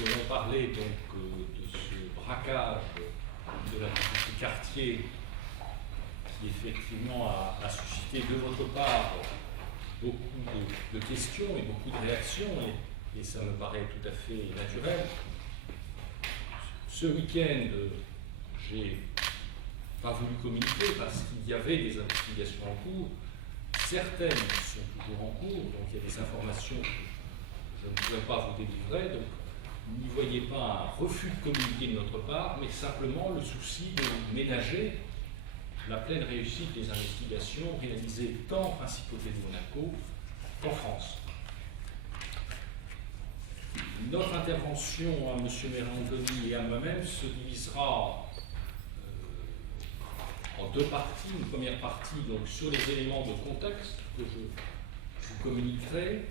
nous allons parler donc de ce braquage de la petite quartier qui effectivement a suscité de votre part beaucoup de questions et beaucoup de réactions, et ça me paraît tout à fait naturel. Ce week-end, j'ai pas voulu communiquer parce qu'il y avait des investigations en cours. Certaines sont toujours en cours, donc il y a des informations que je ne pourrais pas vous délivrer. Donc n'y voyez pas un refus de communiquer de notre part, mais simplement le souci de ménager la pleine réussite des investigations réalisées tant en Principauté de Monaco qu'en France. Notre intervention à M. Merandoni et à moi-même se divisera en deux parties. Une première partie donc, sur les éléments de contexte que je vous communiquerai,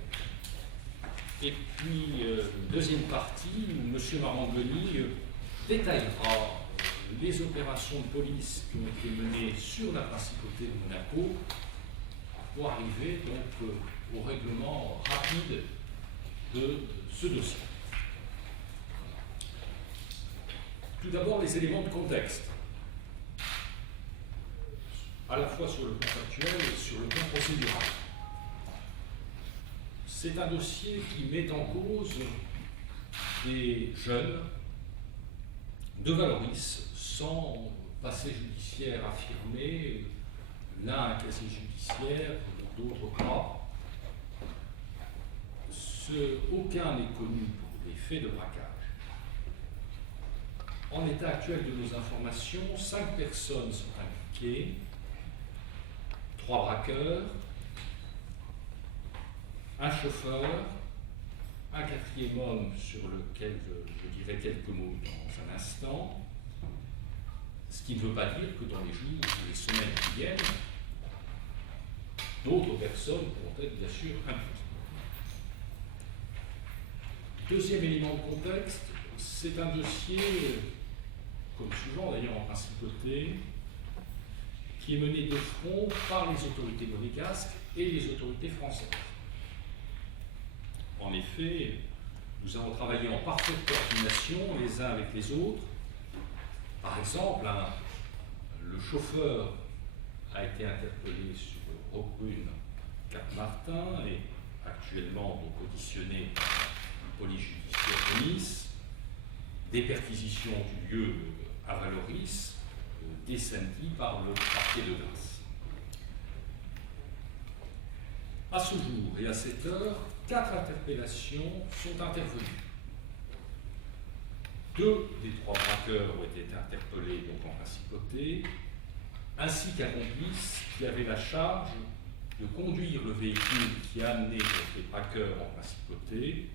et puis une deuxième partie où M. Marangoni détaillera les opérations de police qui ont été menées sur la Principauté de Monaco pour arriver donc au règlement rapide de ce dossier. Tout d'abord, les éléments de contexte, à la fois sur le plan factuel et sur le plan procédural. C'est un dossier qui met en cause des jeunes de Valoris sans passé judiciaire affirmé, l'un un casier judiciaire, d'autres pas. Aucun n'est connu pour des faits de braquage. En l'état actuel de nos informations, 5 personnes sont impliquées, 3 braqueurs, un chauffeur, un quatrième homme sur lequel je dirai quelques mots dans un instant, ce qui ne veut pas dire que dans les jours ou les semaines qui viennent, d'autres personnes pourront être bien sûr impliquées. Deuxième élément de contexte, c'est un dossier, comme souvent d'ailleurs en principauté, qui est mené de front par les autorités monégasques et les autorités françaises. En effet, nous avons travaillé en parfaite coordination les uns avec les autres. Par exemple, le chauffeur a été interpellé sur Roquebrune, Cap-Martin, et actuellement donc auditionné par la police judiciaire de Nice. Des perquisitions du lieu à Valoris, dès samedi par le parquet de Grasse. À ce jour et à cette heure, 4 interpellations sont intervenues. 2 des 3 braqueurs ont été interpellés donc en principauté, ainsi qu'un complice qui avait la charge de conduire le véhicule qui a amené les braqueurs en principauté,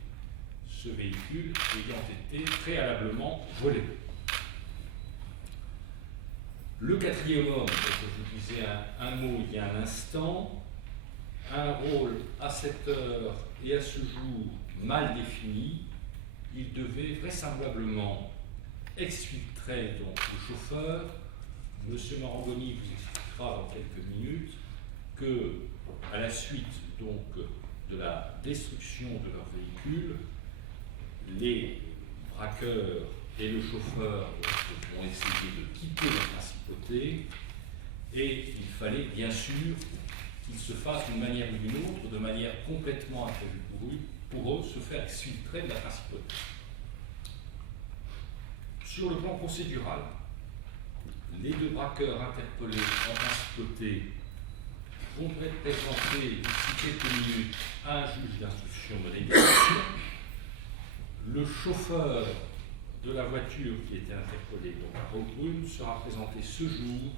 ce véhicule ayant été préalablement volé. Le quatrième homme, dont je vous disais un mot il y a un instant, a un rôle à cette heure et à ce jour mal défini. Il devait vraisemblablement exfiltrer donc le chauffeur. M. Marangoni vous expliquera dans quelques minutes que, à la suite donc de la destruction de leur véhicule, les braqueurs et le chauffeur ont essayé de quitter la principauté, et il fallait bien sûr qu'ils se fassent d'une manière ou d'une autre, de manière complètement imprévue pour eux, se faire exfiltrer de la principauté. Sur le plan procédural, les 2 braqueurs interpellés en principauté vont être présentés d'ici quelques minutes à un juge d'instruction monégasque. Le chauffeur de la voiture qui était interpellé donc à Roquebrune sera présenté ce jour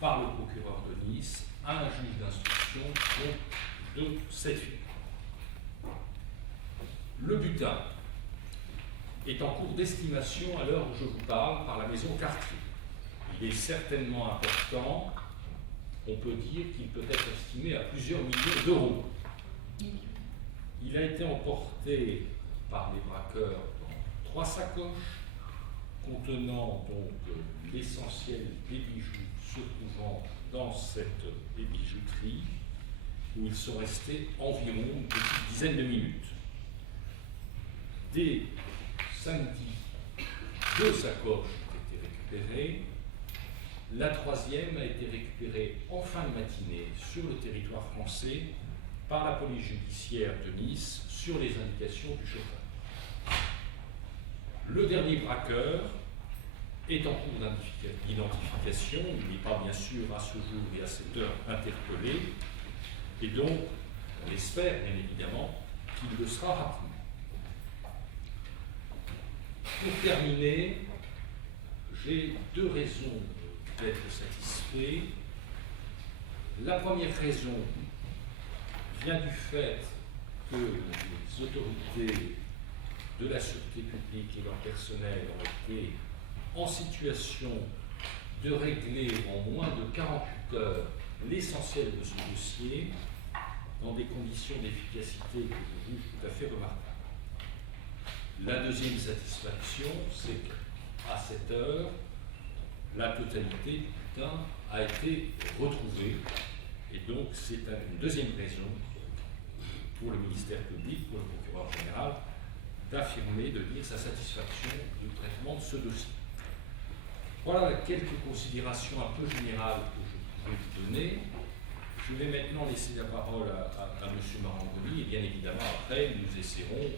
par le procureur de Nice à un juge d'instruction de cette ville. Le butin est en cours d'estimation à l'heure où je vous parle par la maison Cartier. Il est certainement important, on peut dire qu'il peut être estimé à plusieurs millions d'euros. Il a été emporté par les braqueurs dans 3 sacoches contenant donc l'essentiel des bijoux se trouvant dans cette bijouterie, où ils sont restés environ une petite dizaine de minutes. Dès samedi, 2 sacoches ont été récupérées. La troisième a été récupérée en fin de matinée sur le territoire français par la police judiciaire de Nice sur les indications du chauffeur. Le dernier braqueur est en cours d'identification. Il n'est pas bien sûr à ce jour et à cette heure interpellé. Et donc, on espère bien évidemment qu'il le sera rapidement. Pour terminer, j'ai 2 raisons d'être satisfait. La première raison vient du fait que les autorités de la sûreté publique et leur personnel ont été en situation de régler en moins de 48 heures l'essentiel de ce dossier dans des conditions d'efficacité que je juge tout à fait remarquables. La deuxième satisfaction, c'est qu'à cette heure, la totalité du butin a été retrouvée. Et donc, c'est une deuxième raison pour le ministère public, pour le procureur général, d'affirmer, de dire sa satisfaction du traitement de ce dossier. Voilà quelques considérations un peu générales que je pourrais vous donner. Je vais maintenant laisser la parole à M. Marangoni, et bien évidemment, après, nous essaierons,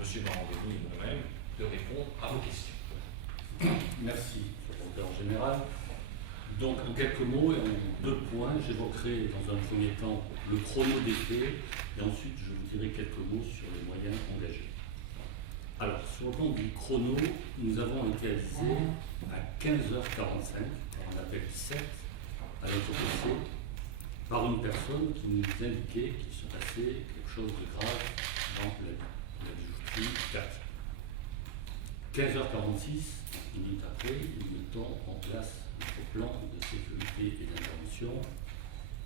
M. Marangoni et moi-même, de répondre à vos questions. Merci, rapporteur général. Donc, en quelques mots et en 2 points, j'évoquerai dans un premier temps le chrono des faits, et ensuite je vous dirai quelques mots sur les moyens engagés. Alors, sur le plan du chrono, nous avons été avisés à 15h45, on appelle 7, à notre PC, par une personne qui nous indiquait qu'il se passait quelque chose de grave dans la bijouterie du quartier. 15h46, minutes après, nous mettons en place notre plan de sécurité et d'intervention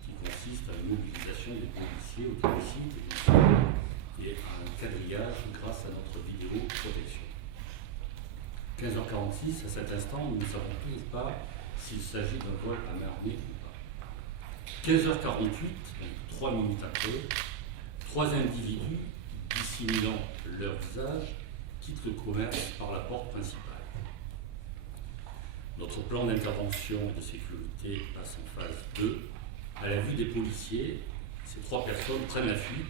qui consiste à une mobilisation des policiers autour du site et à un quadrillage grâce à notre vidéo protection. 15h46, à cet instant, nous ne savons toujours pas s'il s'agit d'un vol à main armée ou pas. 15h48, donc 3 minutes après, 3 individus dissimulant leur visage quittent le commerce par la porte principale. Notre plan d'intervention et de sécurité passe en phase 2. À la vue des policiers, ces 3 personnes prennent la fuite,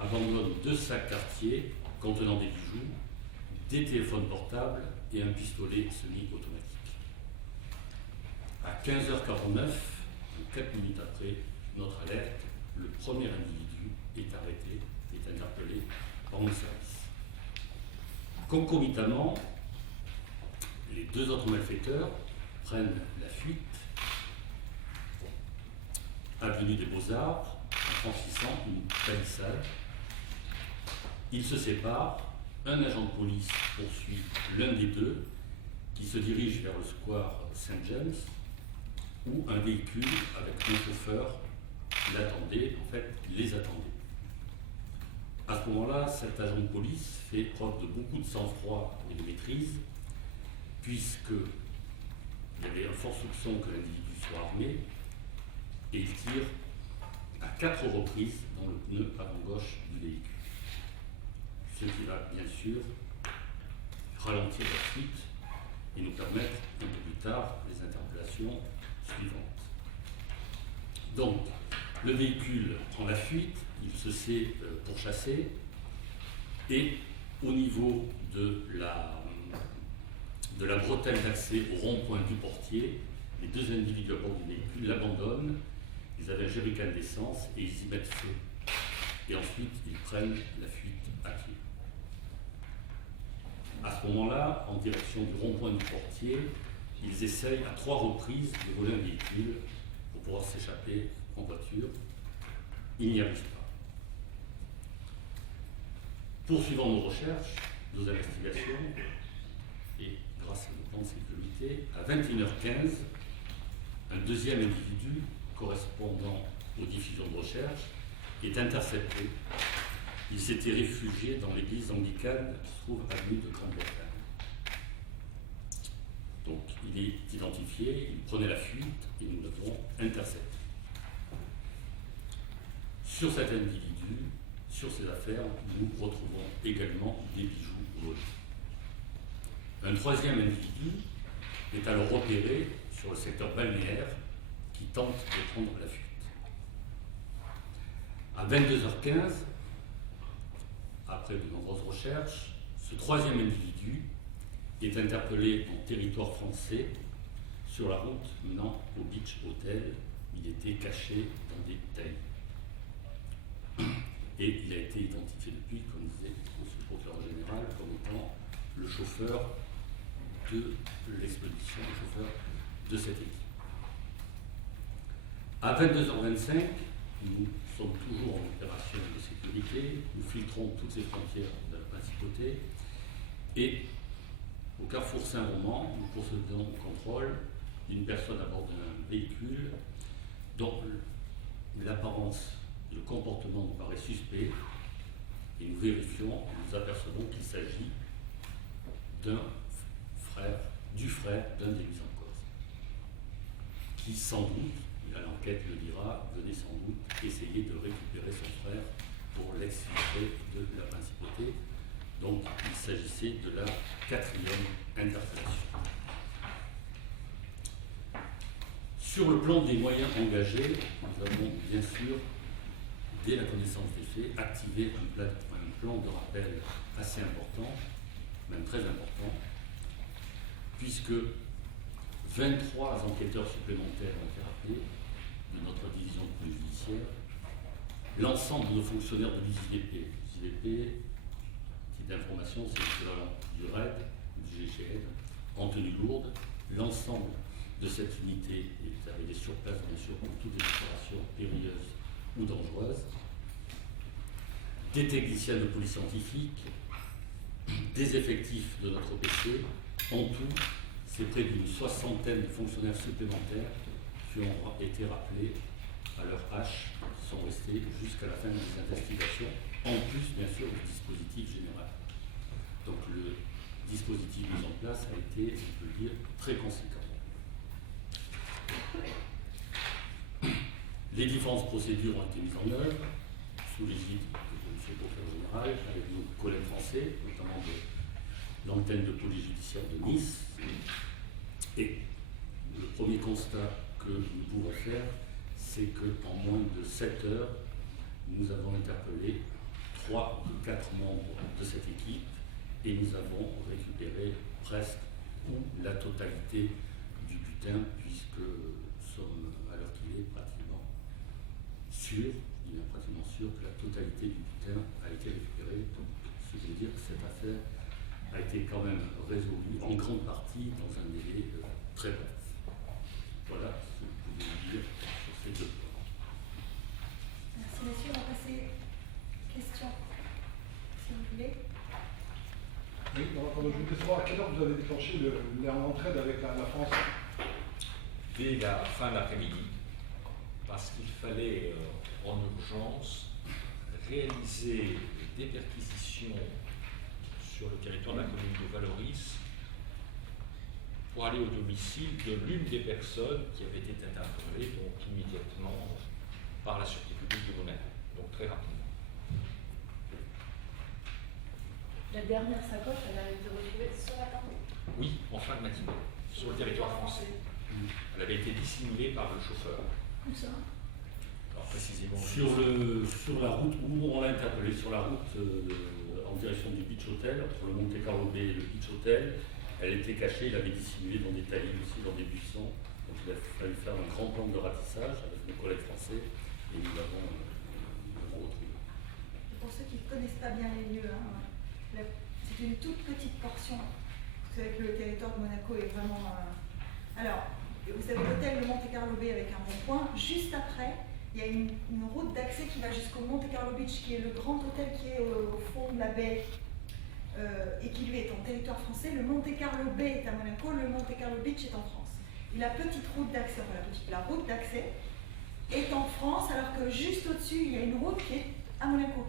abandonnent 2 sacs quartier contenant des bijoux, des téléphones portables et un pistolet semi-automatique. À 15h49, 4 minutes après notre alerte, le premier individu est arrêté, est interpellé par nos services. Concomitamment, les 2 autres malfaiteurs prennent la fuite avenue des Beaux-Arts en franchissant une palissade. Ils se séparent, un agent de police poursuit l'un des 2 qui se dirige vers le square Saint-James où un véhicule avec un chauffeur l'attendait, en fait, les attendait. À ce moment-là, cet agent de police fait preuve de beaucoup de sang-froid et de maîtrise, puisqu'il y avait un fort soupçon que l'individu soit armé, et il tire à 4 reprises dans le pneu avant-gauche du véhicule. Ce qui va bien sûr ralentir la fuite et nous permettre un peu plus tard les interpellations suivantes. Donc, le véhicule prend la fuite, il se sait pourchasser, et au niveau de la bretelle d'accès au rond-point du portier, les 2 individus à bord du véhicule l'abandonnent, ils avaient un jerrycan d'essence et ils y mettent feu. Et ensuite, ils prennent la fuite à pied. À ce moment-là, en direction du rond-point du portier, ils essayent à 3 reprises de voler un véhicule pour pouvoir s'échapper en voiture. Ils n'y arrivent pas. Poursuivant nos recherches, nos investigations, et grâce à nos plans de sécurité, à 21h15, un deuxième individu correspondant aux diffusions de recherche est intercepté. Il s'était réfugié dans l'église anglicane qui se trouve avenue de Grande-Bretagne. Donc il est identifié, il prenait la fuite et nous l'avons intercepté. Sur cet individu, sur ses affaires, nous retrouvons également des bijoux volés. Un troisième individu est alors repéré sur le secteur balnéaire qui tente de prendre la fuite. À 22h15, après de nombreuses recherches, ce troisième individu est interpellé en territoire français sur la route menant au Beach Hotel. Il était caché dans des taillis. Et il a été identifié depuis, comme disait le procureur général, comme étant le chauffeur de l'expédition, le chauffeur de cette équipe. À 22h25, nous sommes toujours en opération de sécurité, nous filtrons toutes les frontières de la principauté et au carrefour Saint-Roman, nous procédons au contrôle d'une personne à bord d'un véhicule dont l'apparence et le comportement nous paraît suspect et nous vérifions, nous apercevons qu'il s'agit du frère d'un des mis en cause qui sans doute, l'enquête le dira, venait sans doute essayer de récupérer son frère pour l'exfiltrer de la principauté. Donc il s'agissait de la 4e interpellation. Sur le plan des moyens engagés, nous avons bien sûr, dès la connaissance des faits, activé un plan de rappel assez important, même très important, puisque 23 enquêteurs supplémentaires ont été rappelés de notre division de police judiciaire, l'ensemble de fonctionnaires de l'ISVP. L'ISVP, petite information, c'est l'équivalent du RAID, du GIGN, en tenue lourde. L'ensemble de cette unité est arrivé sur place, bien sûr, pour toutes les opérations périlleuses ou dangereuses. Des techniciens de police scientifique, des effectifs de notre OPC, en tout, c'est près d'une 60aine de fonctionnaires supplémentaires qui ont été rappelés à leur hache, qui sont restés jusqu'à la fin des investigations, en plus bien sûr du dispositif général. Donc le dispositif mis en place a été, on peut le dire, très conséquent. Les différentes procédures ont été mises en œuvre sous l'égide de M. le procureur général, avec nos collègues français, notamment de l'antenne de police judiciaire de Nice. Et le premier constat que nous pouvons faire, c'est qu'en moins de 7 heures, nous avons interpellé 3 ou 4 membres de cette équipe et nous avons récupéré presque ou la totalité du butin, puisque nous sommes, à l'heure qu'il est, pratiquement sûrs, que la totalité du butin a été récupérée. Donc, ce qui veut dire que cette affaire a été quand même résolue en grande partie dans un délai très bref. Voilà ce que je pouvais vous dire sur ces 2 points. Merci messieurs, on va passer aux questions, si vous voulez. Oui, je voulais savoir à quelle heure vous avez déclenché l'entraide avec la France. Dès la fin de l'après-midi, parce qu'il fallait en urgence réaliser des perquisitions sur le territoire de la commune de Valoris pour aller au domicile de l'une des personnes qui avait été interpellée, donc immédiatement par la Sûreté publique de Monaco, donc très rapidement. La dernière sacoche, elle a été retrouvée ce matin. Oui, en fin de matinée, sur le territoire français. Elle avait été dissimulée par le chauffeur. Où ça? Alors précisément. Sur la route où on l'a interpellé, sur la route en direction du Beach Hotel, entre le Monte Carlo Bay et le Beach Hotel, elle était cachée, il avait dissimulé dans des taillis aussi, dans des buissons. Donc il a fallu faire un grand plan de ratissage avec nos collègues français et nous l'avons retrouvé. Pour ceux qui ne connaissent pas bien les lieux, c'est une toute petite portion. Vous savez que le territoire de Monaco est vraiment... Alors, vous avez l'hôtel de Monte Carlo Bay avec un rond-point. Juste après, il y a une route d'accès qui va jusqu'au Monte Carlo Beach, qui est le grand hôtel qui est au fond de la baie et qui lui est en territoire français. Le Monte Carlo Bay est à Monaco, le Monte Carlo Beach est en France. Et la petite route d'accès, la route d'accès est en France, alors que juste au-dessus, il y a une route qui est à Monaco.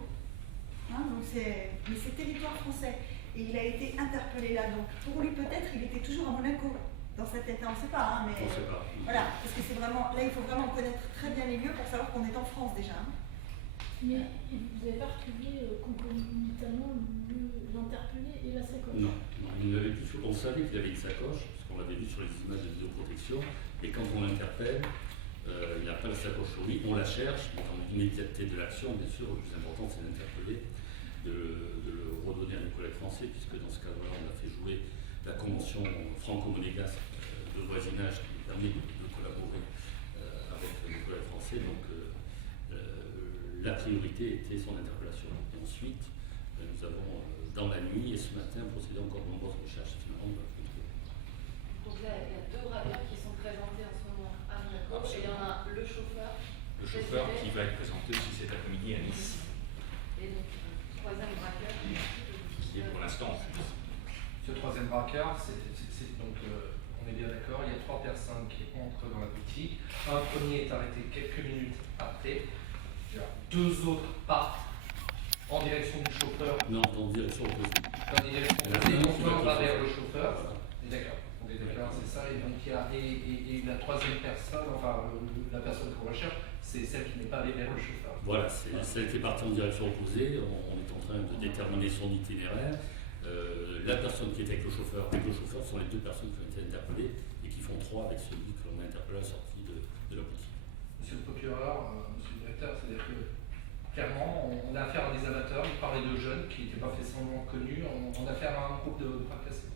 Donc mais c'est territoire français. Et il a été interpellé là. Donc pour lui, peut-être, il était toujours à Monaco. Dans sa tête, on ne sait pas, mais on sait pas. Voilà, parce que c'est vraiment, là il faut vraiment connaître très bien les lieux pour savoir qu'on est en France déjà. Mais vous n'avez pas retrouvé concomitamment l'interpellé et la sacoche? Non, il l'avait plus. On savait qu'il avait une sacoche, parce qu'on l'avait vu sur les images de vidéoprotection, et quand on l'interpelle, il n'a pas la sacoche sur lui, on la cherche, mais dans l'immédiateté de l'action, bien sûr, le plus important c'est d'interpeller, de le redonner à nos collègues français, puisque dans ce cadre-là, on a fait jouer la convention franco-monégasque de voisinage qui nous permet de collaborer avec nos collègues français. Donc la priorité était son interpellation. Et ensuite, nous avons, dans la nuit et ce matin, procédé encore de nombreuses recherches. Finalement, on va le trouver. Donc là, il y a 2 radars qui sont présentés en ce moment à Monaco. Et il y en a le chauffeur. Le chauffeur qui va être présenté aussi cet après-midi à Nice. Et donc, le 3e braqueur Qui est pour l'instant en fuite. Ce 3e braqueur, donc, on est bien d'accord, il y a 3 personnes qui entrent dans la boutique. Un premier est arrêté quelques minutes après. 2 autres partent en direction du chauffeur. Non, en direction opposée. Dans des directions opposées, donc l'un va vers le chauffeur. D'accord, on est d'accord, c'est ça. Et donc il y a la 3e personne, enfin la personne qu'on recherche, c'est celle qui n'est pas allée vers le chauffeur. Voilà, c'est celle qui est partie en direction opposée. On est en train de déterminer son itinéraire. La personne qui était avec le chauffeur et le chauffeur sont les 2 personnes qui ont été interpellées et qui font 3 avec celui que l'on a interpellé à la sortie de la boutique. Monsieur le procureur, monsieur le directeur, c'est-à-dire que clairement, on a affaire à des amateurs, il parlait de jeunes qui n'étaient pas forcément connus, on a affaire à un groupe de bras cassés.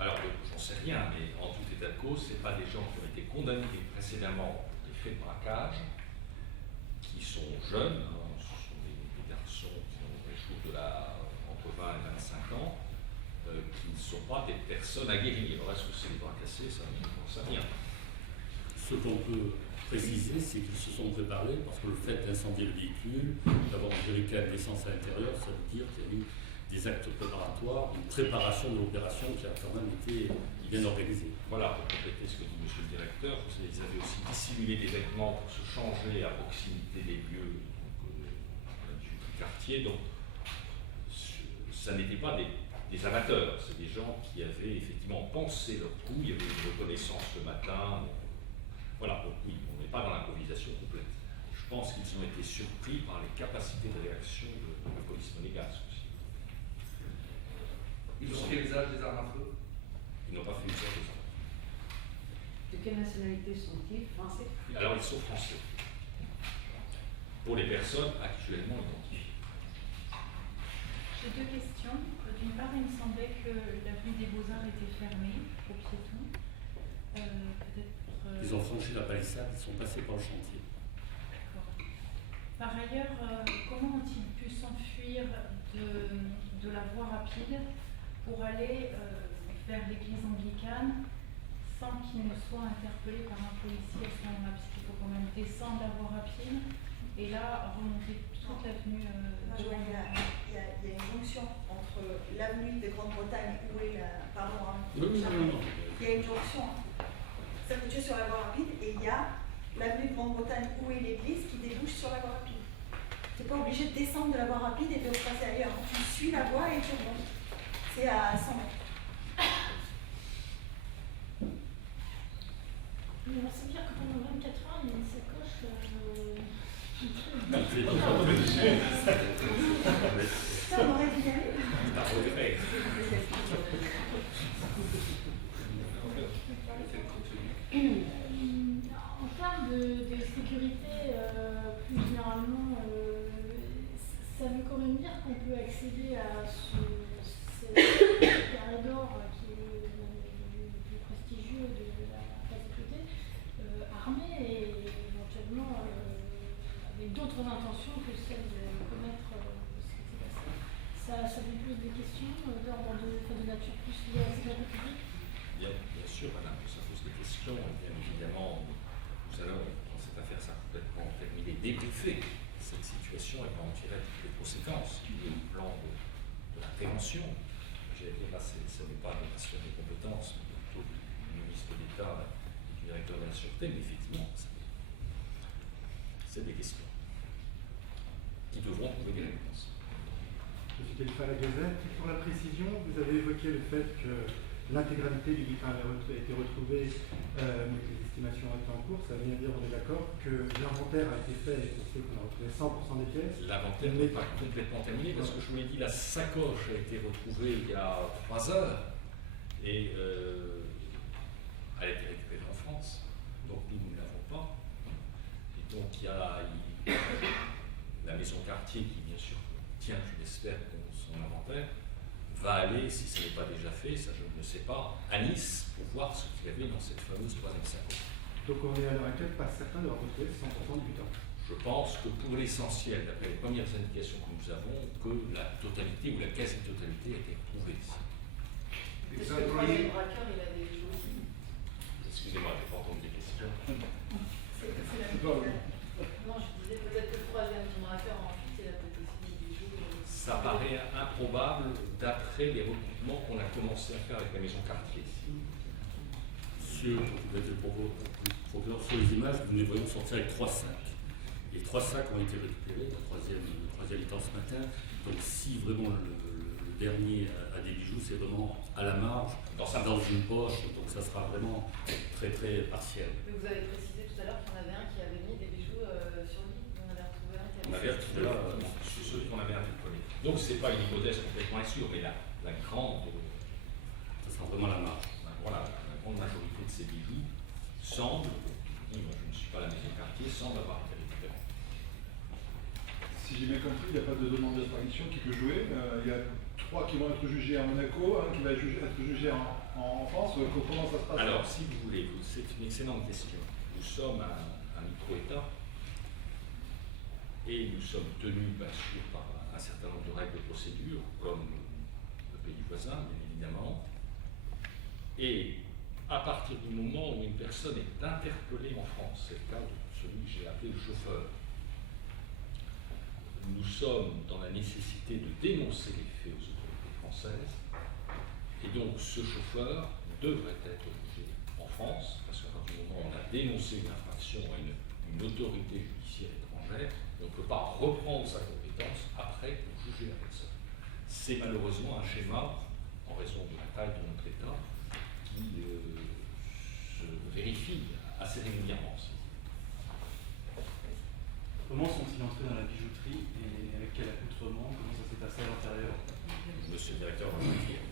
Alors, j'en sais rien, mais en tout état de cause, ce pas des gens qui ont été condamnés précédemment pour des faits de braquage, qui sont jeunes, hein, ce sont des garçons qui ont des choses entre 20 et 25 ans, qui ne sont pas des personnes aguerries. Alors, est-ce que c'est des bras cassés? Ça, on n'en sait rien. Ce qu'on peut préciser, c'est qu'ils se sont préparés parce que le fait d'incendier le véhicule, d'avoir un jerrycan d'essence à l'intérieur, ça veut dire qu'il y a eu des actes préparatoires, une préparation de l'opération qui a quand même été bien organisée. Voilà, pour compléter ce que dit monsieur le directeur, ils avaient aussi dissimulé des vêtements pour se changer à proximité des lieux du quartier. Donc, ça n'était pas des amateurs, c'est des gens qui avaient effectivement pensé leur coup. Il y avait une reconnaissance le matin. Voilà, donc oui, on n'est pas dans l'improvisation complète. Je pense qu'ils ont été surpris par les capacités de réaction de la police monégasque aussi. Ils ont fait usage des armes à feu? Ils n'ont pas fait usage des armes. De quelle nationalité sont-ils? Français? Alors ils sont français. Pour les personnes actuellement identifiées. J'ai 2 questions. D'une part, il me semblait que l'avenue des Beaux-Arts était fermée aux piétons. Ils ont franchi la palissade, ils sont passés par le chantier. D'accord. Par ailleurs, comment ont-ils pu s'enfuir de la voie rapide pour aller vers l'église anglicane sans qu'ils ne soient interpellés par un policier à ce moment-là? Parce qu'il faut quand même descendre la voie rapide et là remonter toute l'avenue. Il y a une jonction entre l'avenue de Grande-Bretagne où est la. Pardon, hein, Non. il y a une jonction. Ça peut tuer sur la voie rapide et il y a l'avenue de Grande-Bretagne où est l'église qui débouche sur la voie rapide. Tu n'es pas obligé de descendre de la voie rapide et de passer ailleurs. Tu suis la voie et tu remontes. C'est à 100 mètres. Mais alors, ça veut dire que pendant 24 heures, il y a une sacoche. Ça, on aurait dû y aller. C'est un regret. En termes de sécurité, plus généralement, ça veut quand même dire qu'on peut accéder à ce carré d'or qui est le plus prestigieux de la sécurité, armé et éventuellement avec d'autres intentions que celles de commettre ce qui s'est passé. Ça vous pose des questions d'ordre de nature plus liée à la sécurité publique? Bien sûr, madame, ça pose des questions. Bien évidemment, nous allons, dans cette affaire, ça complètement terminé, débriefer cette situation et en tirer toutes les conséquences. Il y a un plan de la prévention. J'ai dit là, ce n'est pas une question de compétences, mais plutôt du ministre d'État et du directeur de la Sûreté, mais effectivement, c'est des questions qui devront trouver des réponses. Monsieur Telfa-Lagazette, pour la précision, vous avez évoqué le fait que l'intégralité du bulletin a été retrouvée, mais que les estimations étaient en cours. Ça veut bien dire, on est d'accord, que l'inventaire a été fait et qu'on sait qu'on a retrouvé 100% des pièces. L'inventaire n'est pas complètement terminé parce que je vous l'ai dit, la sacoche a été retrouvée il y a 3 heures Et elle a été récupérée en France, donc nous ne l'avons pas. Et donc il y a la maison Cartier qui, bien sûr, tient, je l'espère, son inventaire, va aller, si ce n'est pas déjà fait, ça je ne sais pas, à Nice pour voir ce qu'il y avait dans cette fameuse troisième sacoche. Donc on est à l'heure actuelle pas certain d'avoir retrouvé 100% du temps. Je pense que pour l'essentiel, d'après les premières indications que nous avons, que la totalité ou la quasi-totalité a été retrouvée ici. Parce que le troisième braqueur, il a des bijoux aussi. Excusez-moi, je n'ai pas entendu des questions. C'est la C'est pas- Non, je disais peut-être que le troisième braqueur en fait, il a peut-être aussi des bijoux. Ça paraît improbable d'après les recoupements qu'on a commencé à faire avec la maison Cartier. Sur les images, nous les voyons sortir avec 3 sacs. Les 3 sacs ont été récupérés, le troisième étant ce matin. Donc si vraiment le dernier a des bijoux, c'est vraiment à la marge, dans une poche, donc ça sera vraiment très très partiel. Mais vous avez précisé tout à l'heure qu'il y en avait un qui avait mis des bijoux sur lui. On avait retrouvé un qui On avait avait retrouvé sur ceux qu'on avait interpellés. Donc ce n'est pas une hypothèse complètement sûre, mais la grande, Ça sera vraiment à la marge. voilà, la grande majorité de ces bijoux semble, moi je ne suis pas la maison Cartier, semble avoir été récupérés. Si j'ai bien compris, il n'y a pas de demande d'extradition qui peut jouer. Il y a 3 qui vont être jugés à Monaco, un qui va être jugé en France. Comment ça se passe? Alors, si vous voulez, c'est une excellente question. Nous sommes un micro-État et nous sommes tenus, bien sûr, par un certain nombre de règles de procédure, comme le pays voisin, bien évidemment. Et à partir du moment où une personne est interpellée en France, c'est le cas de celui que j'ai appelé le chauffeur, nous sommes dans la nécessité de dénoncer les faits aux autorités françaises, et donc ce chauffeur devrait être jugé en France, parce qu'à partir du moment où on a dénoncé une infraction à une autorité judiciaire étrangère, on ne peut pas reprendre sa compétence après pour juger la personne. C'est malheureusement un schéma, en raison de la taille de notre État, qui se vérifie assez régulièrement. Comment sont-ils entrés dans la bijouterie et avec quel accoutrement? Comment ça s'est passé à l'intérieur? Monsieur le directeur, va vous dire.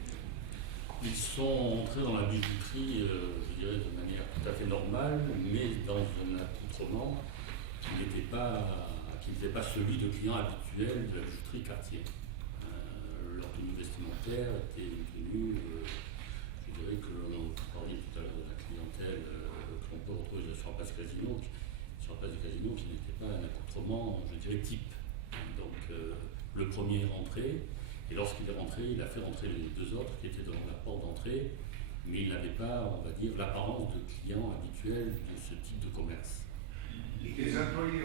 Ils sont entrés dans la bijouterie, je dirais, de manière tout à fait normale, mais dans un accoutrement qui n'était pas celui de client habituel de la bijouterie Cartier. Leur tenue vestimentaire était une tenue, je dirais que l'on parlait tout à l'heure de la clientèle que l'on peut retrouver sur la place Casino, qui n'était pas un accoutrement, je dirais, type. Donc le premier est rentré, et lorsqu'il est rentré, il a fait rentrer les 2 autres qui étaient devant la porte d'entrée, mais il n'avait pas, on va dire, l'apparence de client habituel de ce type de commerce. Les employés,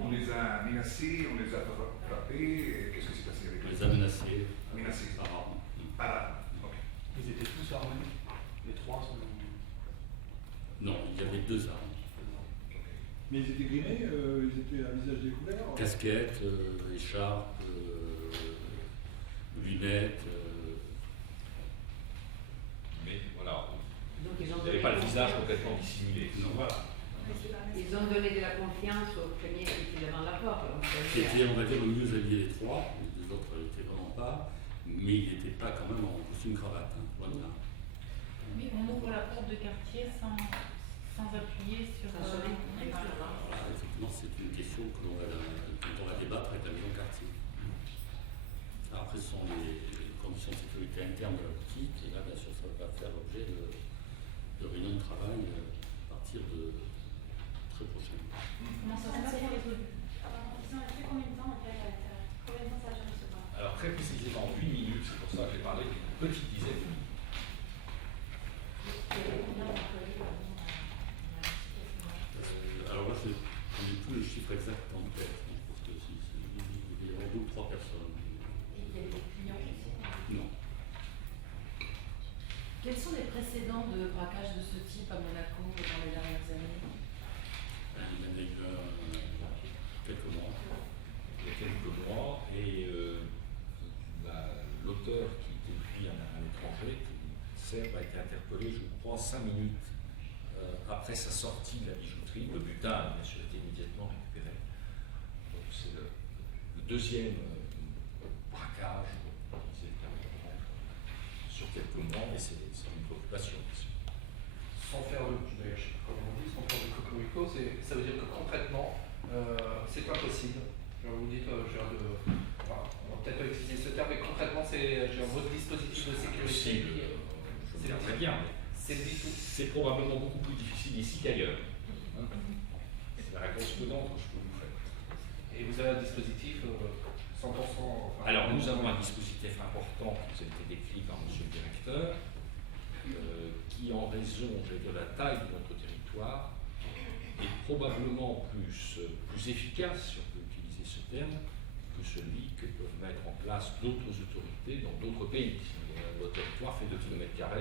on les a menacés, on les a frappés, qu'est-ce qui s'est passé avec eux? On les a menacés. Menacés. Par arme. Par arme, ok. Ils étaient tous armés. Les 3 sont. Non, il y avait 2 armes. Mais ils étaient grimés, ils étaient à visage découvert. Casquette, écharpe, lunettes. Mais voilà, Donc ils vous ont n'avez pas le visage complètement dissimulé. Non. Voilà. Ils ont donné de la confiance au premier qui était devant la porte. Qui était, on va dire, le mieux habillé des 3. Les 2 autres n'étaient vraiment pas, mais il n'était pas quand même en costume cravate. Hein, voilà. Oui, on ouvre la porte de quartier sans appuyer sur. Sans sonner. Voilà, effectivement, c'est une question que l'on va débattre avec la maison Cartier. Après, ce sont les conditions de sécurité interne de la boutique, et là, bien sûr, ça va faire l'objet de réunions de travail à partir de très prochainement. Comment ça s'est résolu? Ils ont fait combien de temps après à l'intérieur? Combien de temps ça a duré ce temps? Alors très précisément 8 minutes, c'est pour ça que j'ai parlé d'une petite dizaine de minutes. Alors moi, je n'ai plus le chiffre exact en tête, parce que il y avait 2 ou 3 personnes. Et il y avait des clients aussi. Non. Quels sont les précédents de braquage de ce type à Monaco dans les dernières années? Il y en a eu quelques mois. Il y a quelques mois, et l'auteur qui était lui un étranger, Serbe, a été interpellé, je crois, 5 minutes après sa sortie de la bijouterie. Le butin, bien sûr, été immédiatement récupéré. Donc c'est le deuxième braquage sur quelques mois, mais c'est une préoccupation. Sans faire de, d'ailleurs, je sais pas comment on dit, sans faire de cocorico, ça veut dire que concrètement, c'est pas possible. Genre vous dites, enfin, on va peut-être pas utiliser ce terme, mais concrètement, c'est votre dispositif de sécurité. Je me très bien, mais c'est probablement beaucoup plus difficile ici qu'ailleurs. Hein. C'est la réponse prudente que je peux vous faire. Et vous avez un dispositif 100%. Enfin, alors, nous avons un dispositif important qui vous a été décrit par M. le directeur, qui, en raison de la taille de notre territoire, est probablement plus efficace, si on peut utiliser ce terme, que celui que peuvent mettre en place d'autres autorités dans d'autres pays. Notre territoire fait 2 km²,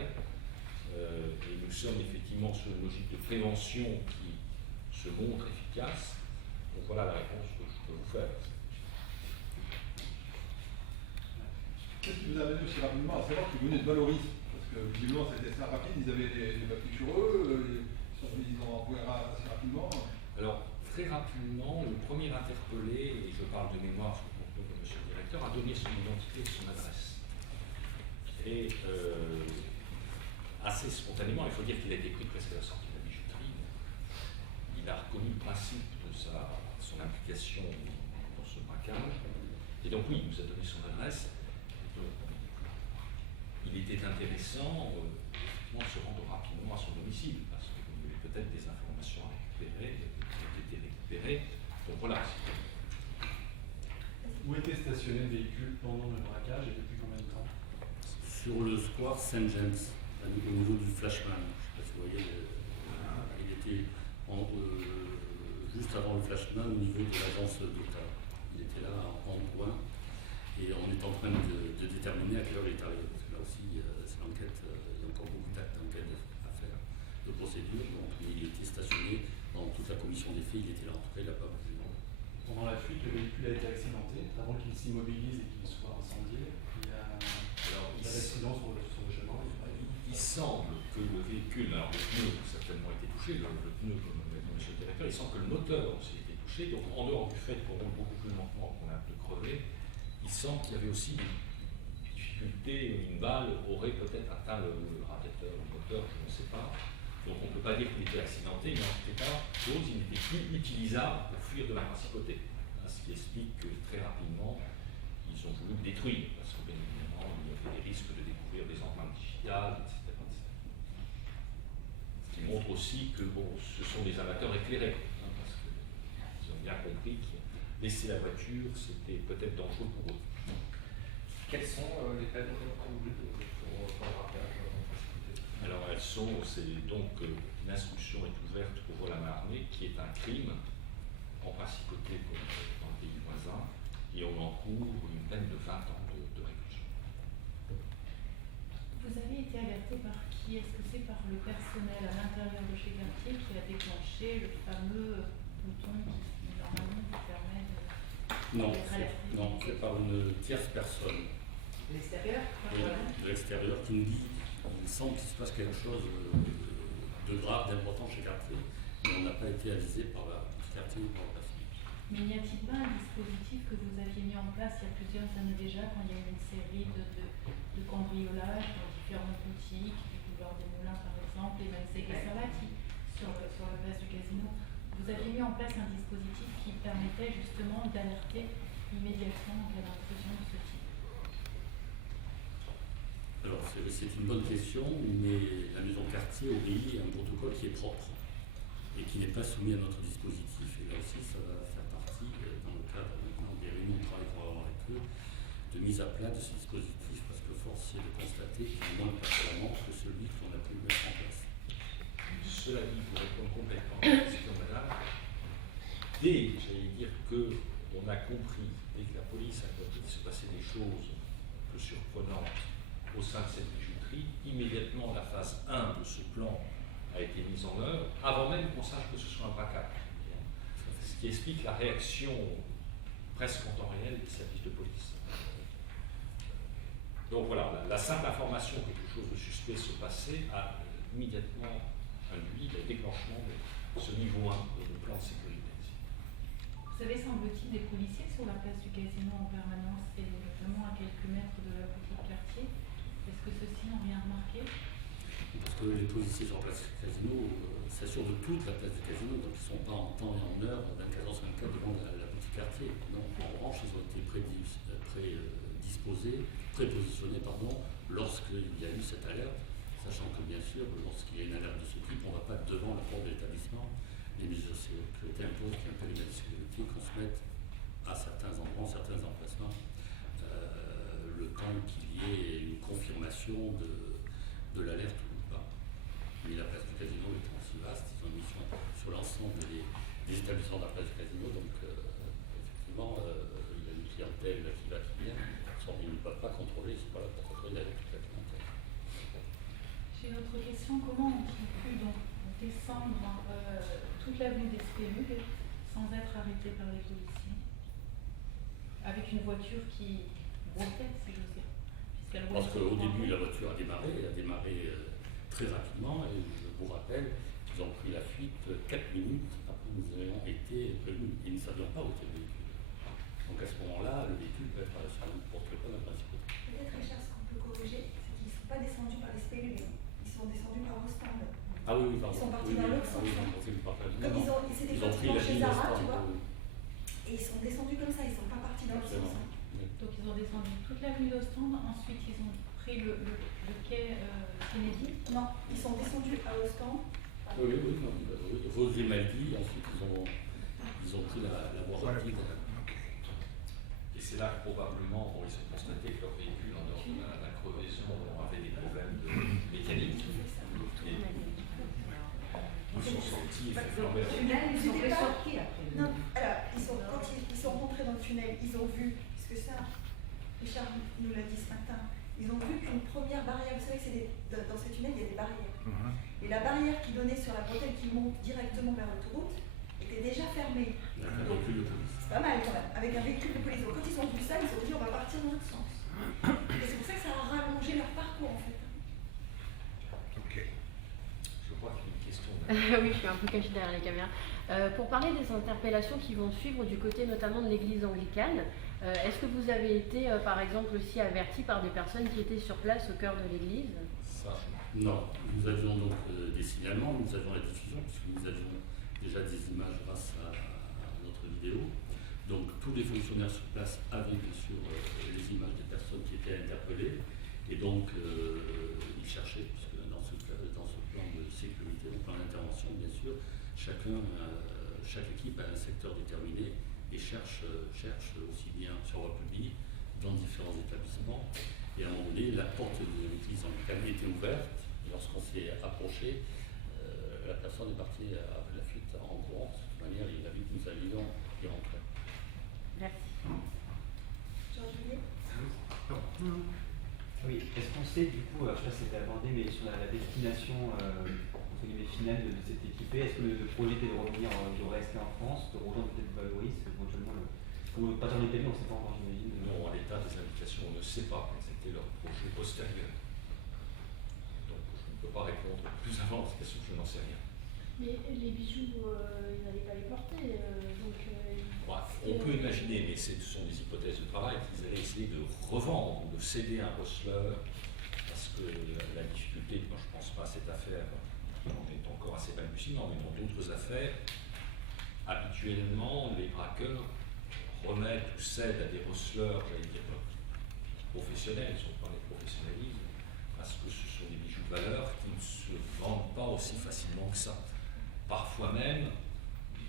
et nous sommes effectivement sur une logique de prévention qui se montre efficace. Donc voilà la réponse que je peux vous faire. Qu'est-ce qui vous a amené aussi rapidement à savoir qu'ils venaient de Valoris? Parce que visiblement c'était assez rapide, ils avaient des papiers sur eux, ils ont envoyé assez rapidement. Alors, très rapidement, le premier interpellé, et je parle de mémoire sous le contrôle de M. le directeur, a donné son identité et son adresse. Et assez spontanément, il faut dire qu'il a été pris presque à la sortie de la bijouterie. Il a reconnu le principe de son implication dans ce braquage. Et donc oui, il nous a donné son adresse. Donc, il était intéressant de se rendre rapidement à son domicile, parce qu'il y avait peut-être des informations à récupérer, qui ont été récupérées. Donc voilà. Où était stationné le véhicule pendant le braquage et depuis combien de temps? Sur le square Saint-James, au niveau du Flashman. Je ne sais pas si vous voyez, il était juste avant le Flashman au niveau de l'agence d'État. Il était là en point et on est en train de déterminer à quelle heure il est arrivé. Parce que là aussi, c'est l'enquête, il y a encore beaucoup d'actes d'enquête à faire, de procédure. Donc il était stationné dans toute la commission des faits, il était là. En tout cas, il n'a pas bougé. Pendant la fuite, le véhicule a été accidenté. Avant qu'il s'immobilise et qu'il soit incendié, il y a l'accident sur le chemin. Il semble que le véhicule, alors le pneu a certainement été touché, le pneu, comme l'a dit M. le directeur, il semble que le moteur aussi a été touché. Donc en dehors du fait qu'on roule beaucoup plus lentement qu'on a un peu crevé, il semble qu'il y avait aussi des difficultés. Une balle aurait peut-être atteint le radiateur, le moteur, je ne sais pas. Donc on ne peut pas dire qu'il était accidenté, mais en tout cas, il n'était plus utilisable pour fuir de la principauté. Ce qui explique que très rapidement, ils ont voulu le détruire, parce que bien évidemment, il y avait des risques de découvrir des empreintes digitales, etc. Ce qui montre aussi que ce sont des amateurs éclairés, parce qu'ils ont bien compris que laisser la voiture, c'était peut-être dangereux pour eux. Quelles sont les peines prévues pour le braquage? Alors c'est donc l'instruction est ouverte pour vol à main armée, qui est un crime en principauté comme dans le pays voisin, et on encourt une peine de 20 ans de réclusion. Vous avez été alerté par qui? Est-ce que c'est par le personnel à l'intérieur de chez Cartier qui a déclenché le fameux bouton qui normalement vous permet d'être alerté? Non, c'est par une tierce personne. De l'extérieur? De l'extérieur qui nous dit il semble qu'il se passe quelque chose de grave, d'important chez Cartier, mais on n'a pas été avisé par la Cartier ou par la PAFI. Mais n'y a-t-il pas un dispositif que vous aviez mis en place il y a plusieurs années déjà, quand il y a eu une série de cambriolages dans différentes boutiques, du boulevard des Moulins par exemple, et même Salati sur la place du casino? Vous aviez mis en place un dispositif qui permettait justement d'alerter immédiatement en cas d'intrusion de ce type? Alors, c'est une bonne question, mais la maison Cartier obéit à un protocole qui est propre et qui n'est pas soumis à notre dispositif. Et là aussi, ça va faire partie, dans le cadre des réunions de travail qu'on va avoir avec eux, de mise à plat de ce dispositif, parce que force est de constater qu'il est moins performant que celui qu'on a pu mettre en place. Cela dit, pour répondre complètement à la question, madame, dès, j'allais dire, qu'on a compris, dès que la police a compris qu'il se passait des choses un peu surprenantes au sein de cette bijouterie, immédiatement la phase 1 de ce plan a été mise en œuvre, avant même qu'on sache que ce soit un braquage. Ce qui explique la réaction presque en temps réel des services de police. Donc voilà, la simple information que quelque chose de suspect se passait a immédiatement induit le déclenchement de ce niveau 1 de plan de sécurité. Vous avez, semble-t-il, des policiers sur la place du casino en permanence, et notamment à quelques mètres de la boutique Cartier. Est-ce que ceux-ci n'ont rien que les policiers sur la place du casino s'assurent de toute la place du casino, donc ils ne sont pas en temps et en heure 24h/24 devant la petite quartier. Non, en revanche, ils ont été prépositionnés lorsqu'il y a eu cette alerte, sachant que bien sûr, lorsqu'il y a une alerte de ce type, on ne va pas devant la porte de l'établissement. Les mesures de sécurité imposent qu'il y ait un périmètre de sécurité, qu'on se mette à certains endroits, certains emplacements, le temps qu'il y ait une confirmation de l'alerte ou pas. Mais la place du casino est aussi vaste, ils ont une mission sur l'ensemble des établissements de la place du casino, donc effectivement, il y a une clientèle qui va, qui vient, ils ne peuvent pas contrôler, ils ne sont pas là pour contrôler avec toute la clientèle. J'ai une autre question, comment ont-ils pu donc descendre toute l'avenue des Spélugues sans être arrêtés par les policiers, avec une voiture qui roulait, si j'ose dire, puisqu'elle roulait. Parce qu'au début, la voiture a démarré très rapidement, et je vous rappelle qu'ils ont pris la fuite 4 minutes après que nous ayons été prévenus, et nous ne savions pas où était le véhicule. Donc à ce moment-là, le véhicule peut être sur n'importe quoi d'un principe. Peut-être, Richard, ce qu'on peut corriger, c'est qu'ils ne sont pas descendus par les Spélugues, ils sont descendus par Ostende. Ah oui, pardon. Ils sont partis dans l'autre sens. Comme c'était pratiquement chez Zara, tu vois. Et ils sont descendus comme ça, ils ne sont pas partis dans l'autre sens. Donc ils ont descendu toute l'avenue d'Ostende, ensuite ils ont pris le quai Kennedy. Non, ils sont descendus à Ostende. Oui, Rose Grimaldi, ensuite ils ont pris la voie rapide. Et c'est là que probablement ils ont constaté que leur véhicule, en dehors de la crevaison, avait des problèmes de mécanique. Ils sont sortis, Le tunnel, ils sont sortis après. Non, alors, quand ils sont rentrés dans le tunnel, ils ont vu, parce que ça, Richard nous l'a dit ce matin, ils ont vu qu'une première barrière, vous savez que dans ces tunnels, il y a des barrières. Et la barrière qui donnait sur la bretelle qui monte directement vers l'autoroute était déjà fermée. Donc, c'est pas mal quand même, avec un véhicule de police. Donc quand ils ont vu ça, ils ont dit on va partir dans l'autre sens. Et c'est pour ça que ça a rallongé leur parcours en fait. Ok. Je crois qu'il y a une question. Oui, je suis un peu cachée derrière les caméras. Pour parler des interpellations qui vont suivre du côté notamment de l'église anglicane, est-ce que vous avez été par exemple aussi averti par des personnes qui étaient sur place au cœur de l'église? Non, nous avions donc des signalements, nous avions la diffusion, puisque nous avions déjà des images grâce à notre vidéo. Donc tous les fonctionnaires sur place avaient bien sûr les images des personnes qui étaient interpellées, et donc ils cherchaient, puisque dans ce plan de sécurité, au plan d'intervention bien sûr, chaque équipe a un secteur déterminé et cherche aussi bien sur voie publique, dans différents établissements. Et à un moment donné, la porte de l'église anglicane était ouverte, et lorsqu'on s'est approché, la personne est partie à la fuite en courant. De toute manière, il a vu que nous allions y rentrer. Merci. Jean-Juliet. Oui, est-ce qu'on sait du coup, je ne sais pas si c'était abordé, mais sur la destination entre guillemets finale de cette équipée, est-ce que le projet était de revenir, de rester en France, de rejoindre peut-être Valoris, éventuellement ou pas en Italie, on ne sait pas encore, j'imagine. Non, à l'état des habitations, on ne sait pas quels étaient leurs projets postérieurs. Donc je ne peux pas répondre plus avant à cette question, je n'en sais rien. Mais les bijoux, ils n'allaient pas les porter, On peut imaginer, mais ce sont des hypothèses de travail, qu'ils allaient essayer de revendre ou de céder un receleur, parce que la difficulté, moi je ne pense pas à cette affaire, qui en est encore assez balbutiant, mais dans d'autres affaires, habituellement, les braqueurs remettent ou cèdent à des receleurs, j'allais dire, professionnels, si on parlait de professionnalisme, parce que ce sont des bijoux de valeur qui ne se vendent pas aussi facilement que ça. Parfois même,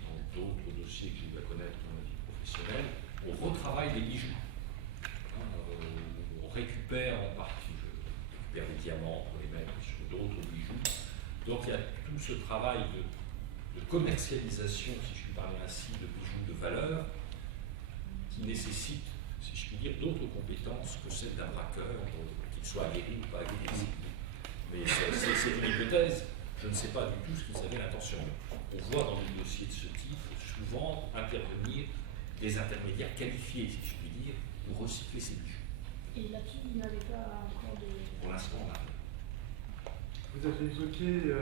dans d'autres dossiers que j'ai eu à connaître dans la vie professionnelle, on retravaille les bijoux. On récupère en partie, je récupère des diamants pour les mettre sur d'autres bijoux. Donc il y a tout ce travail de commercialisation, si je puis parler ainsi, de bijoux de valeur, qui nécessite, si je puis dire, d'autres compétences que celles d'un braqueur, qu'il soit aguerri ou pas aguerri. Mais c'est une hypothèse. Je ne sais pas du tout ce qu'ils avaient l'intention. On voit dans les dossiers de ce type souvent intervenir des intermédiaires qualifiés, si je puis dire, pour recycler ces bijoux. Et là-dessus, vous n'avez pas encore de... Pour l'instant, on a rien. Vous avez évoqué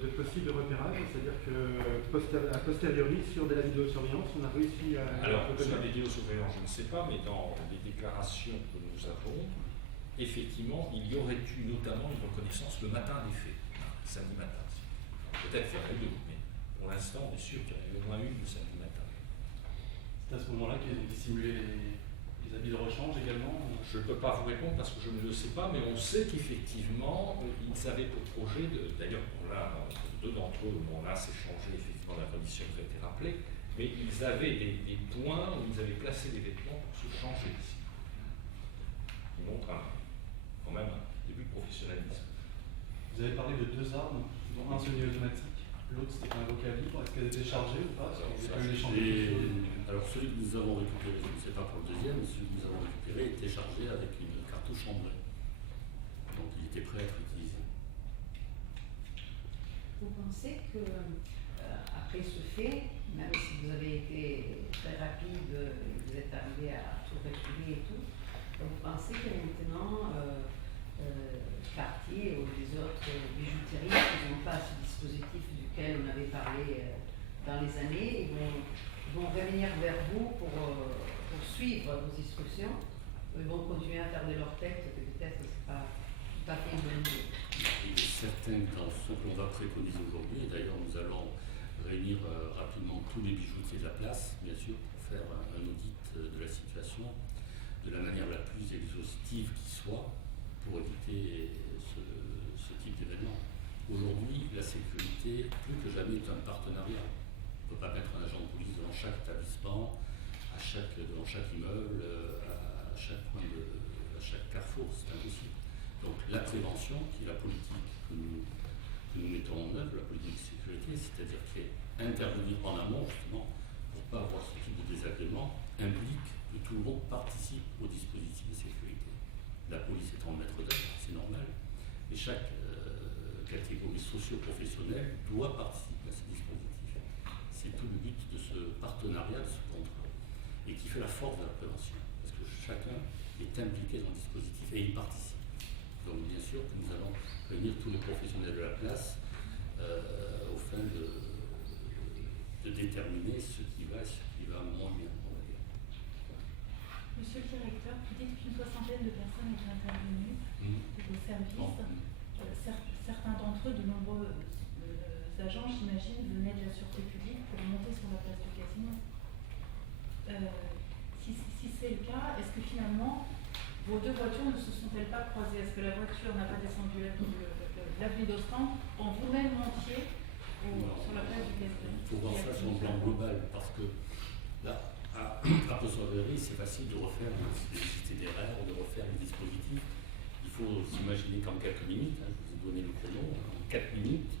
de possibles repérages, c'est-à-dire qu'à posteriori, sur de la vidéosurveillance, on a réussi à... Alors, sur la vidéosurveillance, je ne sais pas, mais dans les déclarations que nous avons, effectivement, il y aurait eu notamment une reconnaissance le matin des faits. samedi matin. Peut-être qu'il y en a eu deux, mais pour l'instant, on est sûr qu'il y en a eu au moins une le samedi matin. C'est à ce moment-là qu'ils ont dissimulé les habits de rechange également? Je ne peux pas vous répondre parce que je ne le sais pas, mais on sait qu'effectivement, ils avaient pour projet de. D'ailleurs, là, deux d'entre eux, bon, là, c'est changé effectivement la condition qui a été rappelée, mais ils avaient des points où ils avaient placé des vêtements pour se changer ici. Qui montre quand même un début de professionnalisme. Vous avez parlé de deux armes, dont un semi-automatique, l'autre c'était un avocat libre. Est-ce qu'elles étaient chargées ou pas? Alors celui que nous avons récupéré, je ne sais pas pour le deuxième, mais celui que nous avons récupéré était chargé avec une cartouche chambrée. Donc il était prêt à être utilisé. Vous pensez que après ce fait, même si vous avez été très rapide, vous êtes arrivé à tout réprimer et tout, vous pensez que maintenant Cartier ou les autres bijouteries qui n'ont pas ce dispositif duquel on avait parlé dans les années, ils vont revenir vers vous pour suivre vos instructions, ils vont continuer à faire de leur tête, que peut-être c'est pas tout à fait une bonne idée. Certains dans ce que l'on va préconiser aujourd'hui, et d'ailleurs nous allons réunir rapidement tous les bijoutiers de la place, bien sûr, pour faire un audit de la situation de la manière la plus exhaustive qui soit, pour éviter ce type d'événement. Aujourd'hui, la sécurité, plus que jamais, est un partenariat. On ne peut pas mettre un agent de police devant chaque établissement, devant chaque immeuble, à chaque carrefour, c'est impossible. Donc la prévention, qui est la politique que nous mettons en œuvre, la politique de sécurité, c'est-à-dire qui est intervenir en amont, justement, pour ne pas avoir ce type de désagrément, implique que tout le monde participe au dispositif de sécurité. La police étant le maître d'œuvre, c'est normal, mais chaque catégorie socio-professionnelle doit participer à ce dispositif. C'est tout le but de ce partenariat, de ce contrat, et qui fait la force de la prévention, parce que chacun est impliqué dans le dispositif et il participe. Donc bien sûr que nous allons réunir tous les professionnels de la place au fin de déterminer ce qui va moins bien. Monsieur le directeur, vous dites qu'une soixantaine de personnes étaient intervenues de vos services. Certains d'entre eux, de nombreux agents, j'imagine, venaient de la sûreté publique pour monter sur la place du casino. Si c'est le cas, est-ce que finalement, vos deux voitures ne se sont-elles pas croisées? Est-ce que la voiture n'a pas descendu l'avenue d'Ostende quand vous-même montiez sur la place du casino? Il faut voir ça sur un plan global, parce que là, à Possoiverie, c'est facile de refaire des itinéraires, de refaire les dispositifs. Il faut s'imaginer qu'en quelques minutes, je vous ai donné le chrono, en 4 minutes,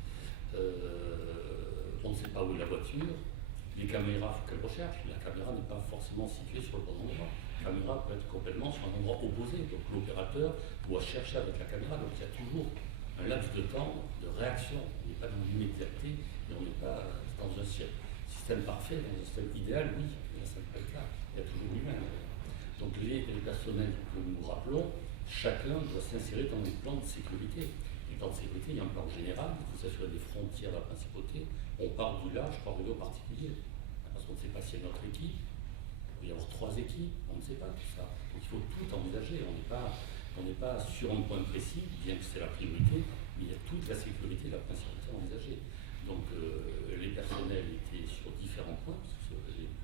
on ne sait pas où est la voiture. Les caméras, il faut qu'elles recherchent. La caméra n'est pas forcément située sur le bon endroit. La caméra peut être complètement sur un endroit opposé. Donc l'opérateur doit chercher avec la caméra. Donc il y a toujours un laps de temps de réaction. On n'est pas dans l'immédiateté et on n'est pas dans un système parfait, dans un système idéal, oui. Ça peut être là. Il y a toujours l'humain. Donc les personnels que nous rappelons, chacun doit s'insérer dans les plans de sécurité. Les plans de sécurité, il y a un plan général, il faut s'assurer des frontières de la principauté. On part du large pour arriver au particulier. Parce qu'on ne sait pas s'il y a notre équipe, il peut y avoir 3 équipes, on ne sait pas tout ça. Donc il faut tout envisager. On n'est pas sur un point précis, bien que c'est la priorité, mais il y a toute la sécurité de la principauté à envisager. Donc les personnels étaient sur différents points,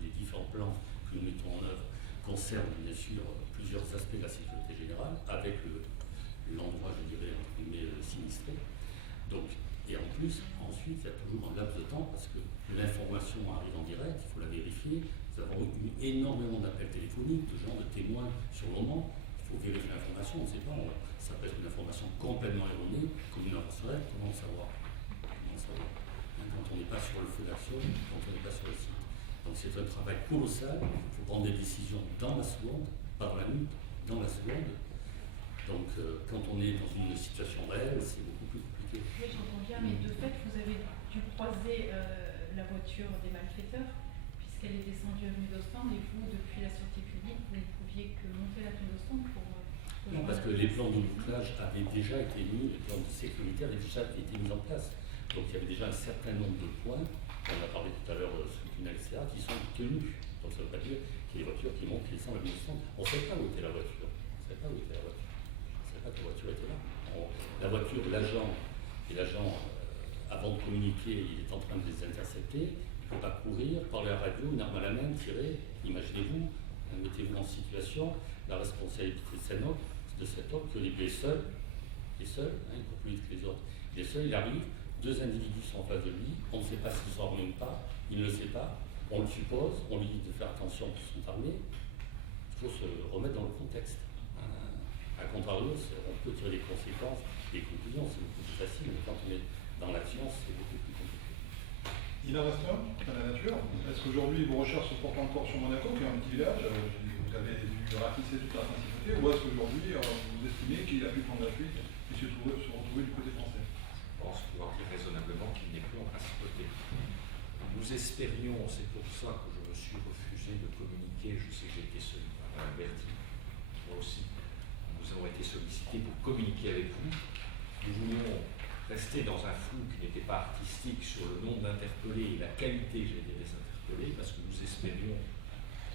les différents plans que nous mettons en œuvre concernent bien sûr plusieurs aspects de la sécurité générale, avec l'endroit, je dirais, entre guillemets, sinistré. Donc, et en plus, ensuite, il y a toujours un laps de temps parce que l'information arrive en direct, il faut la vérifier. Nous avons eu énormément d'appels téléphoniques, de gens, de témoins sur le moment. Il faut vérifier l'information, on ne sait pas, ça peut être une information complètement erronée, comme une information, comment savoir? Quand on n'est pas sur le feu d'action, quand on n'est pas sur le site. Donc c'est un travail colossal, il faut prendre des décisions dans la seconde, pas dans la minute, dans la seconde. Donc quand on est dans une situation réelle, c'est beaucoup plus compliqué. Oui, j'entends bien, mais de fait, vous avez dû croiser la voiture des malfaiteurs, puisqu'elle est descendue avenue d'Ostende, et vous, depuis la sûreté publique, vous ne pouviez que monter l'avenue d'Ostende pour... Non, parce que les plans de bouclage avaient déjà été mis, les plans de sécurité avaient déjà été mis en place. Donc il y avait déjà un certain nombre de points, on a parlé tout à l'heure sous le tunnel, etc., qui sont tenus. Donc ça ne veut pas dire qu'il y a des voitures qui montent, qui descendent à 1100. On ne sait pas où était la voiture. On ne sait pas où était la voiture. On ne sait pas que la voiture était là. La voiture, l'agent et l'agent, avant de communiquer, il est en train de les intercepter, il ne faut pas courir, parler à la radio, une arme à la main, tirer. Imaginez-vous, mettez-vous en situation, la responsabilité de cet homme, qu'il est seul, il ne court plus vite que les autres. Il est seul, il arrive, deux individus sont en face de lui, on ne sait pas s'ils sont armés ou pas, il ne le sait pas, on le suppose, on lui dit de faire attention qu'ils sont armés. Il faut se remettre dans le contexte. A contrario, on peut tirer les conséquences, les conclusions, c'est beaucoup plus facile, mais quand on est dans l'action, c'est beaucoup plus compliqué. Il en reste un dans la nature. Est-ce qu'aujourd'hui vos recherches se portent encore sur Monaco, qui est un petit village, vous avez dû ratisser toute la principauté, ou est-ce qu'aujourd'hui vous estimez qu'il a pu prendre la fuite et se retrouver du côté français? Je pense pouvoir dire raisonnablement qu'il n'est plus en principauté. Nous espérions, c'est pour ça que je me suis refusé de communiquer, je sais que j'ai été sollicité par Alberti, moi aussi, nous avons été sollicités pour communiquer avec vous. Nous voulions rester dans un flou qui n'était pas artistique sur le nombre d'interpellés et la qualité, j'ai dit, des interpellés, parce que nous espérions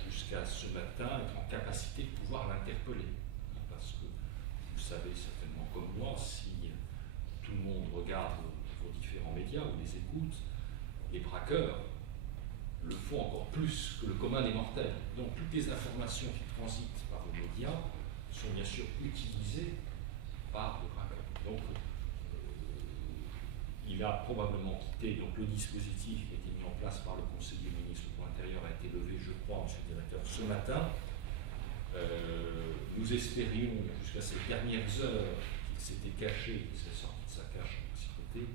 jusqu'à ce matin être en capacité de pouvoir l'interpeller. Parce que vous savez certainement comme moi, si tout le monde regarde vos différents médias ou les écoute, les braqueurs le font encore plus que le commun des mortels. Donc toutes les informations qui transitent par vos médias sont bien sûr utilisées par le braqueur. Donc il a probablement quitté, donc le dispositif qui a été mis en place par le conseiller ministre pour l'Intérieur a été levé, je crois, monsieur le directeur, ce matin. Nous espérions, jusqu'à ces dernières heures, qu'il s'était caché, qu'il s'est sorti de sa cache en principauté.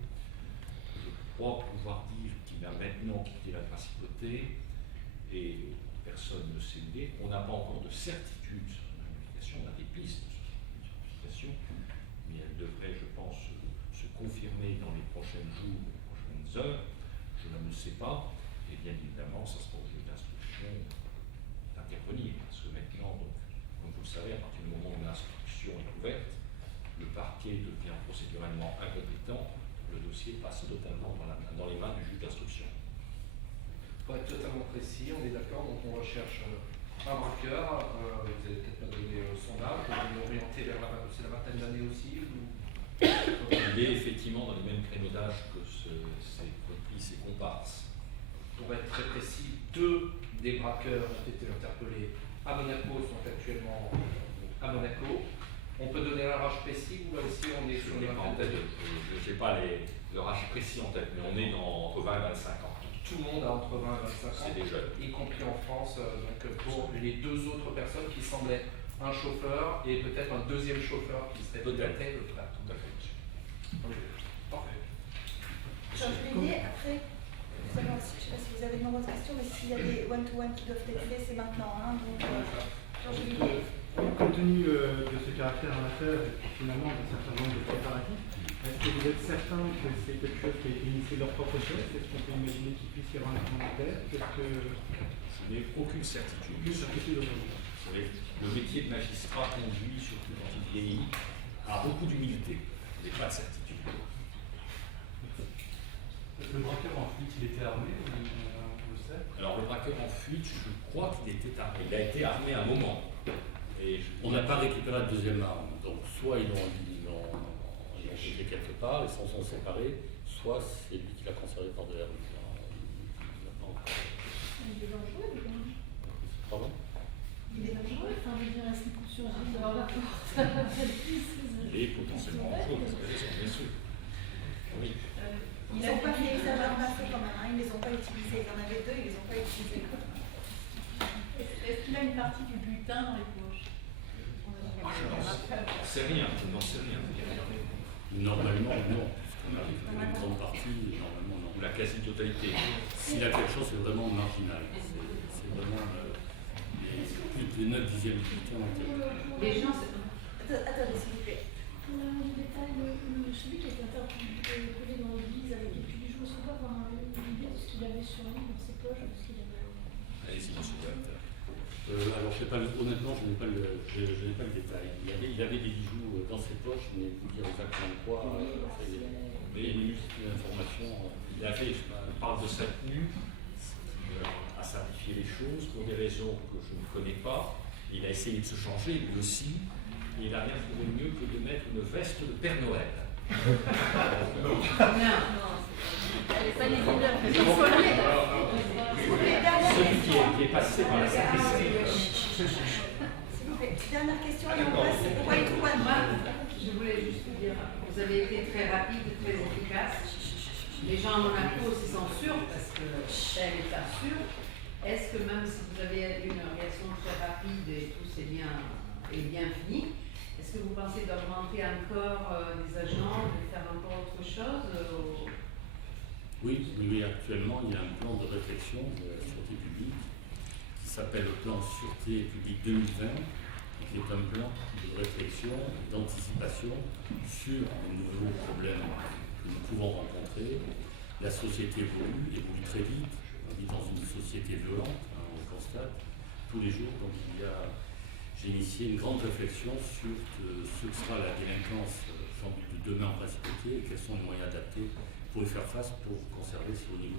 Je crois pouvoir dire qu'il a maintenant quitté la principauté et personne ne sait où il est. On n'a pas encore de certitude sur son implication, on a des pistes sur son implication, mais elle devrait, je pense, se confirmer dans les prochains jours, les prochaines heures. Je ne le sais pas, et bien évidemment, ça sera au juge d'instruction d'intervenir, parce que maintenant, donc, comme vous le savez, à partir du moment où l'instruction est ouverte, le parquet devient procéduralement incompétent, le dossier passe totalement dans les mains du juge d'instruction. Pour être totalement précis, on est d'accord, donc on recherche un braqueur, vous allez peut-être me donner son âge, vous l'orienter vers c'est la vingtaine d'années aussi ou... Il est effectivement dans les mêmes créneaux d'âge que ses comparses. Pour être très précis, 2 des braqueurs ont été interpellés à Monaco, sont actuellement à Monaco. On peut donner un âge précis ou là aussi on est sur les 20 ans? Je n'ai pas leur âge précis en tête, mais on est entre 20 et 25 ans. Tout le monde a entre 20 et 25 ans, c'est des jeunes, y compris en France. Donc pour les 2 autres personnes qui semblaient un chauffeur et peut-être un deuxième chauffeur qui serait peut-être le frère. Tout à fait. Parfait. Je voulais dire, après, je ne sais pas si vous avez de nombreuses questions, mais s'il y a des one-to-one qui doivent être faits, c'est maintenant. Hein, donc, compte tenu de ce caractère amateur et finalement d'un certain nombre de préparatifs, est-ce que vous êtes certain que c'est quelque chose qui a été initié de leur propre chef? Est-ce qu'on peut imaginer qu'il puisse y avoir un commentaire? Je n'ai aucune certitude. Vous savez, le métier de magistrat conduit, surtout quand il vieillit, à beaucoup d'humilité. Il n'y a pas de certitude. Le braqueur en fuite, il était armé, on le sait? Alors le braqueur en fuite, je crois qu'il était armé. Il a été armé à un moment. Et on n'a pas récupéré la deuxième arme. Donc soit ils l'ont jeté quelque part, ils s'en sont séparés, soit c'est lui qui l'a conservé par derrière. Il est dangereux, lui. Pardon? Il est dangereux, enfin, je veux dire, est-ce qu'il peut surgir devant la porte? Il est potentiellement dangereux, bien sûr. Oui. Ils n'ont pas fait ça leur passé quand même, hein. Ils ne les ont pas utilisés. Il y en avait 2, ils ne les ont pas utilisés. Est-ce qu'il a une partie du butin dans les poches? Je n'en sais rien, Normalement, non. Une grande partie, normalement, non. Ou la quasi-totalité. S'il y a quelque chose, c'est vraiment marginal. C'est vraiment plus de 9/10 du temps. Les gens... Attendez, s'il vous plaît. Pour le détail, celui qui a été interpellé dans l'église avec les bijoux, est-ce qu'on peut avoir une idée de ce qu'il avait sur lui, dans ses poches, de ce qu'il avait... Allez-y, monsieur le directeur. Alors, je sais pas, honnêtement, je n'ai pas le détail. Il avait des bijoux dans ses poches, mais vous dire exactement quoi. Mais l'information. Il parle de sa tenue, a simplifié les choses pour des raisons que je ne connais pas. Il a essayé de se changer lui aussi. Et il n'a rien trouvé mieux que de mettre une veste de Père Noël. Elle n'est pas les leaders, mais Celui Dernière qui est passé par la sacristie. S'il vous plaît, dernière question et on passe au White One. Je voulais juste vous dire, vous avez été très rapide, très efficace. Les gens à Monaco s'y sont sûrs parce que elle est pas sûre. Est-ce que même si vous avez une réaction très rapide et tout c'est bien fini, est-ce que vous pensez d'augmenter encore des agents, de faire encore autre chose Oui, actuellement, il y a un plan de réflexion de la sûreté publique qui s'appelle le plan Sûreté publique 2020, et qui est un plan de réflexion et d'anticipation sur les nouveaux problèmes que nous pouvons rencontrer. La société évolue très vite. On vit dans une société violente, on le constate tous les jours. Donc j'ai initié une grande réflexion sur ce que sera la délinquance sans doute de demain en principauté et quels sont les moyens adaptés pour y faire face, pour conserver ce haut niveau